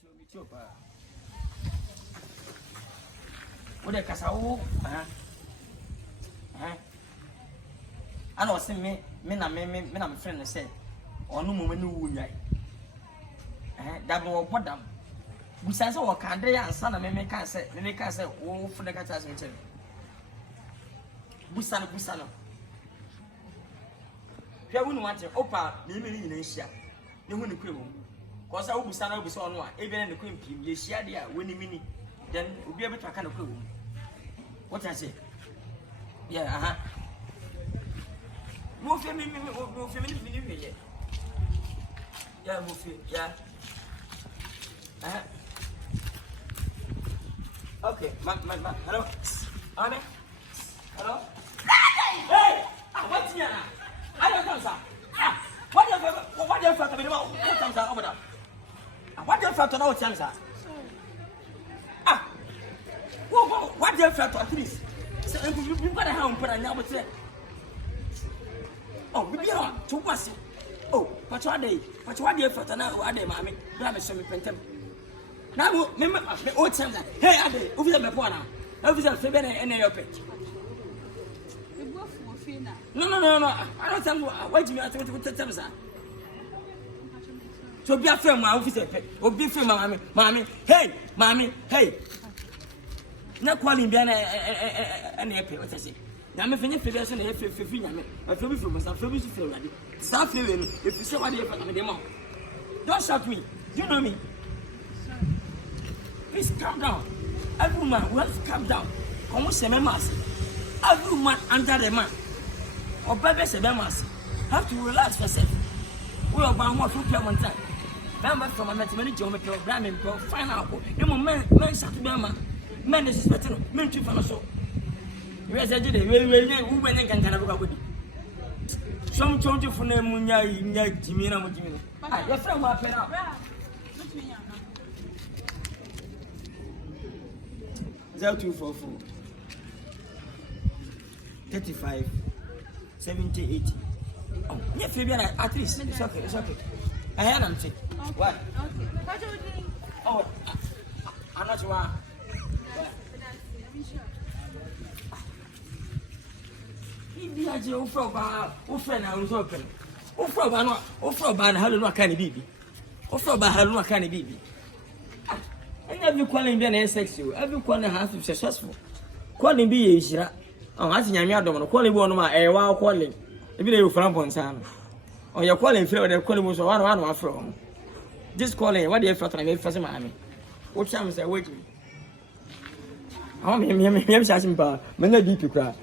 too. What a casao, I don't see me, I'm friend, I said, or no woman who would that will what them. Besides, all can't they and son of me can't say, oh, for the catastrophe. Busano. If you wouldn't want to open the million in Asia, you wouldn't quit. Because I will be son of one, even in the Queen, you share there, winning mini, then we'll be able to kind of clue. What I say? Yeah, move him, yeah, move it, yeah. Okay, hello, Anna, hello. Hey, what's here? I don't know, sir. What do you feel to be about? What comes out over there? What do you feel to know, sir? What do you feel to at least? You've got a hand put on now, but say, oh, we are to was it? Oh, but what do you feel to know? What they, mammy, grab a semi pentem. Now, remember, old time, hey, I did, over the corner, over the Fabian and your pet. No, I don't tell you what you are to tell us. So be a friend, my officer, or be friend, mammy, hey. Not calling Biana and happy, what I say. Now, I'm finished with us and if you feel me, I feel for myself, feel ready. Start feeling if you say what you're from the mom. Don't shout me, you know me. Please calm down. Every woman will have to calm down. Come on, say, every woman under the man. Or baby say have to relax yourself. We are bound more food one time. Remember from a mathematical geometry programming pro find out. You men shut to Bama. Men is better, men to follow so. You as I did it, we went and can have with you. Some told you for name Munya, Jimina. Your friend will pay out. 0244 35 70 80. Oh, yeah, Fabian, at least it's okay. I had them say. What? Okay. What do you think? Oh, I'm not sure. If I do for a friend, I was open. For a how do I can be? For a how do I can be? And every calling be an sexual, every calling has to be successful. Calling be a oh, I think I don't call one of my while calling. If you from Ponsam, or you're calling for the calling was one from. Just calling, what do you felt I made for some army? What time is I waiting? I mean, I'm shouting, but many deep you cry.